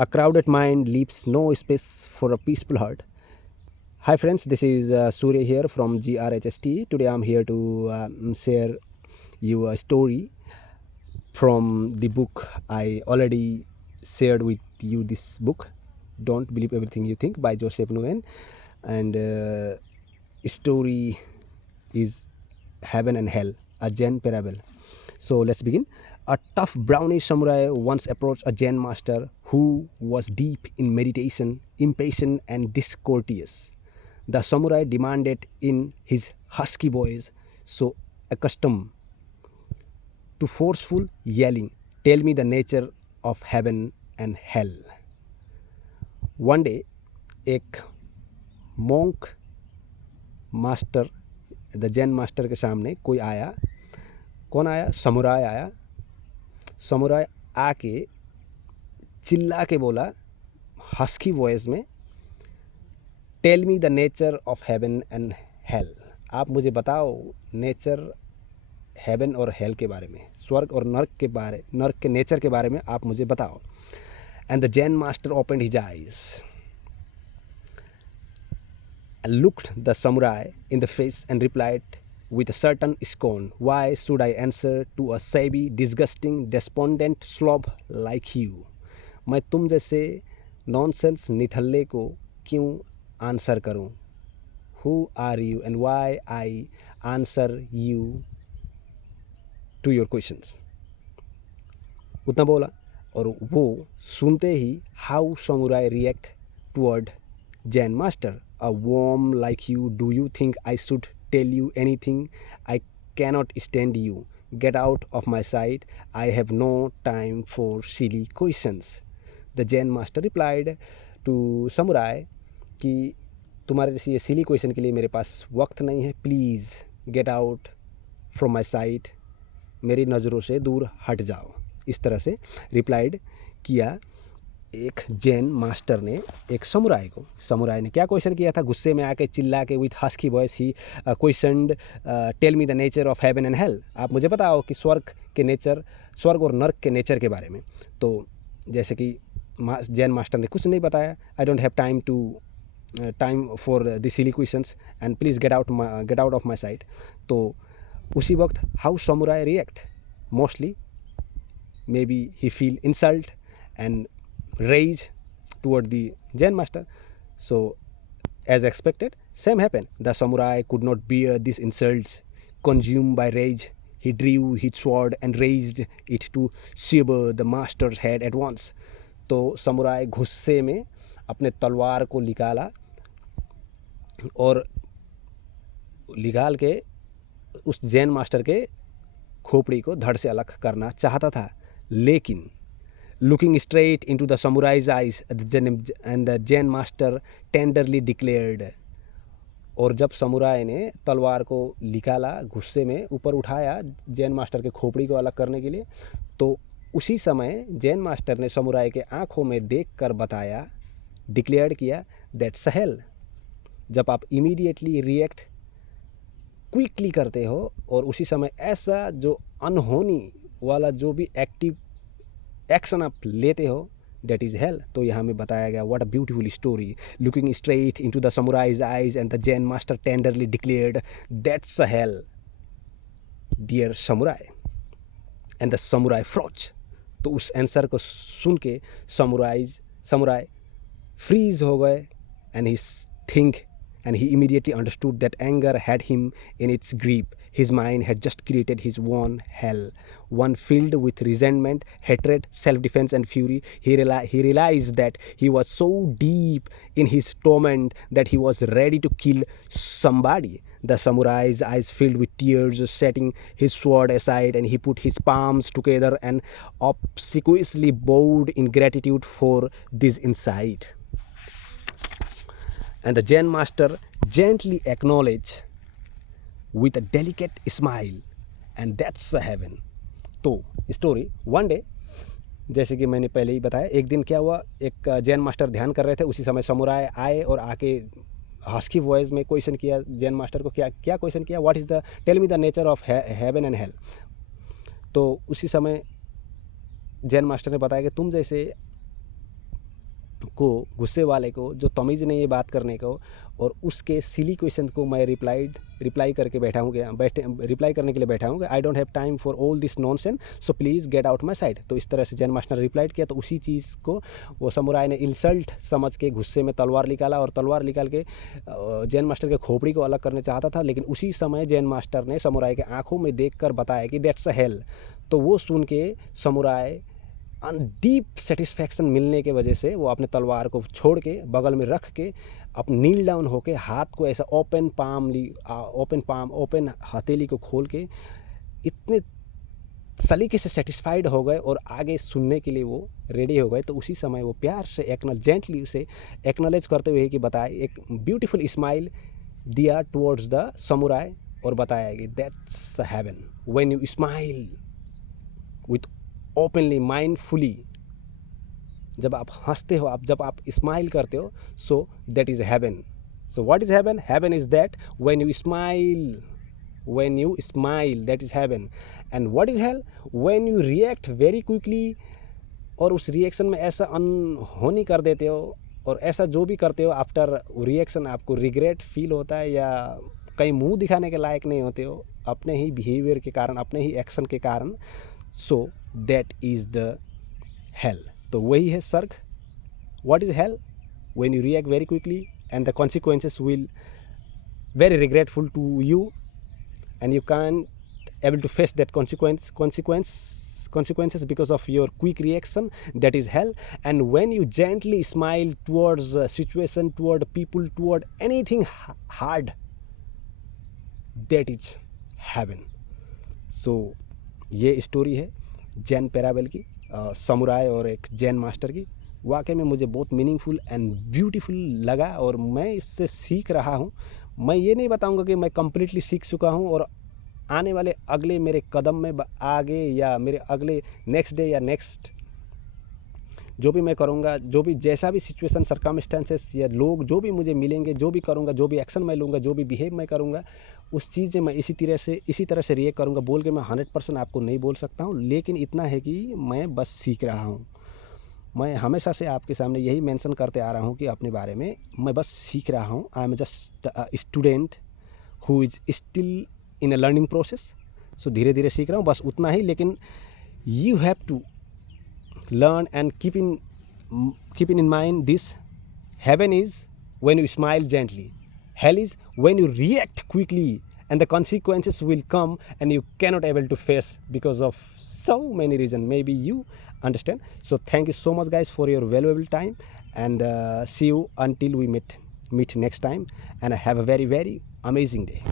A crowded mind leaves no space for a peaceful heart. Hi friends, this is Surya here from GRHST. Today I'm here to share you a story from the book. I already shared with you this book, Don't Believe Everything You Think by Joseph Nguyen. And story is Heaven and Hell, a Zen parable. So let's begin. A tough brownish samurai once approached a Zen master who was deep in meditation, impatient and discourteous. The samurai demanded in his husky voice, so accustomed to forceful yelling, "Tell me the nature of heaven and hell." One day, एक monk master the Zen master के सामने कोई आया. कौन आया? Samurai आया. Samurai आके चिल्ला के बोला हस्की वॉइस में, tell me the nature of heaven and hell. आप मुझे बताओ नेचर हेवन और हेल के बारे में, स्वर्ग और नर्क के नेचर के बारे में आप मुझे बताओ. And the Zen master opened his eyes, looked the samurai in the face and replied with a certain scorn, "Why should I answer to a shabby, disgusting, despondent slob like you?" मैं तुम जैसे nonsense निठल्ले को क्यों answer करूं? Who are you and why I answer you to your questions? उतना बोला और वो सुनते ही how samurai react toward Zen master. A worm like you, do you think I should tell you anything? I cannot stand you. Get out of my sight. I have no time for silly questions. The Zen master replied to samurai कि तुम्हारे जैसे ये silly question के लिए मेरे पास वक्त नहीं है. Please get out from my site. मेरी नज़रों से दूर हट जाओ. इस तरह से रिप्लाइड किया एक जैन मास्टर ने एक समुराई ने क्या क्वेश्चन किया था? गुस्से में आके चिल्ला के with husky voice he questioned, tell me the nature of heaven and hell. आप मुझे बताओ कि स्वर्ग और नर्क के नेचर के बारे में. तो जैसे कि जैन मास्टर ने कुछ नहीं बताया. I don't have time for the silly questions and please get out of my site. तो उसी वक्त how samurai react, mostly may be he feel insult and rage toward the Zen master. So as expected, same happened. The samurai could not bear these insults. Consumed by rage, he drew his sword and raised it to sever the master's head at once. तो samurai गुस्से में अपने तलवार को निकाला और निकाल के उस जैन मास्टर के खोपड़ी को धड़ से अलग करना चाहता था. लेकिन looking straight into the samurai's eyes, and the Zen master tenderly declared. और जब समुराय ने तलवार को निकाला, गुस्से में ऊपर उठाया जैन मास्टर के खोपड़ी को अलग करने के लिए, तो उसी समय जैन मास्टर ने समुराय के आंखों में देखकर बताया, डिक्लेयर किया, दैट्स हेल. जब आप इमीडिएटली रिएक्ट क्विकली करते हो और उसी समय ऐसा जो अनहोनी वाला जो भी एक्शन आप लेते हो, डेट इज़ हेल. तो यहाँ में बताया गया, what a beautiful story. Looking straight into the samurai's eyes and the Zen master tenderly declared, that's a hell dear samurai. And the samurai froze. तो उस आंसर को सुन के समुराई फ्रीज हो गए and he immediately understood that anger had him in its grip. His mind had just created his own hell, one filled with resentment, hatred, self-defense and fury. He realized that he was so deep in his torment that he was ready to kill somebody. The samurai's eyes filled with tears, setting his sword aside, and he put his palms together and obsequiously bowed in gratitude for this insight. And the Zen master gently acknowledged with a delicate smile, and that's a heaven. तो story one day, जैसे कि मैंने पहले ही बताया, एक दिन क्या हुआ, एक जैन मास्टर ध्यान कर रहे थे. उसी समय समुराय आए और आके हस्की वॉइस में क्वेश्चन किया जैन मास्टर को. क्या क्वेश्चन किया? What is the, tell me the nature of heaven and hell. तो उसी समय जैन मास्टर ने बताया कि तुम जैसे को, गुस्से वाले को, जो तमीज़ नहीं है बात करने को, और उसके सिली क्वेश्चन को मैं रिप्लाई करने के लिए बैठा हूँ। I don't have time for all this nonsense, so please get out my side. तो इस तरह से जैन मास्टर ने रिप्लाई किया। तो उसी चीज़ को वो समुराई ने इंसल्ट समझ के गुस्से में तलवार निकाला, और तलवार निकाल के जैन मास्टर के खोपड़ी को अलग करने चाहता था। लेकिन उसी समय जैन मास्टर ने समुराई के आंखों में देख कर बताया कि दैट्स अ हेल। तो वो सुन के समुराई डीप सेटिस्फैक्शन मिलने के वजह से वो अपने तलवार को छोड़ के बगल में रख के अपने नील डाउन होके हाथ को ऐसा ओपन हथेली को खोल के इतने सलीके से सेटिस्फाइड हो गए और आगे सुनने के लिए वो रेडी हो गए। तो उसी समय वो प्यार से जेंटली उसे एक्नॉलेज करते हुए कि बताए, एक ब्यूटीफुल स्माइल दिया टुवर्ड्स द समुराई और बताया कि that's heaven when you smile with openly mindfully. जब आप हंसते हो, जब आप स्माइल करते हो, so that is heaven. So what is heaven? Heaven is that when you smile, that is heaven. And what is hell? When you react very quickly, और उस रिएक्शन में ऐसा अनहोनी कर देते हो, और ऐसा जो भी करते हो आफ्टर रिएक्शन आपको रिग्रेट फील होता है, या कहीं मुंह दिखाने के लायक नहीं होते हो अपने ही बिहेवियर के कारण, अपने ही एक्शन के कारण। So that is the hell. तो वही है स्वर्ग। What is hell? When you react very quickly and the consequences will very regretful to you, and you can't able to face that consequences because of your quick reaction. That is hell. And when you gently smile towards a situation, toward people, toward anything hard, that is heaven. So ये story है Jain parable की, samurai और एक Jain master की। वाकई में मुझे बहुत मीनिंगफुल एंड ब्यूटीफुल लगा, और मैं इससे सीख रहा हूँ। मैं ये नहीं बताऊंगा कि मैं कम्प्लीटली सीख चुका हूँ, और आने वाले अगले मेरे कदम में आगे, या मेरे अगले नेक्स्ट डे या नेक्स्ट जो भी मैं करूँगा, जो भी जैसा भी सिचुएशन, सर्कमस्टेंसेस या लोग जो भी मुझे मिलेंगे, जो भी करूँगा, जो भी एक्शन मैं लूँगा, जो भी बिहेव मैं करूँगा, उस चीज़ में मैं इसी तरह से रिएक्ट करूँगा। बोल के मैं 100% आपको नहीं बोल सकता हूँ, लेकिन इतना है कि मैं बस सीख रहा हूँ। मैं हमेशा से आपके सामने यही मेंशन करते आ रहा हूँ कि अपने बारे में मैं बस सीख रहा हूँ। I am just a student who is still in a learning process. So धीरे धीरे सीख रहा हूँ, बस उतना ही। लेकिन you have to learn and keep in mind this: heaven is when you smile gently, hell is when you react quickly, and the consequences will come and you cannot able to face because of so many reasons. Maybe you understand. So thank you so much guys for your valuable time, and see you until we meet next time, and have a very very amazing day.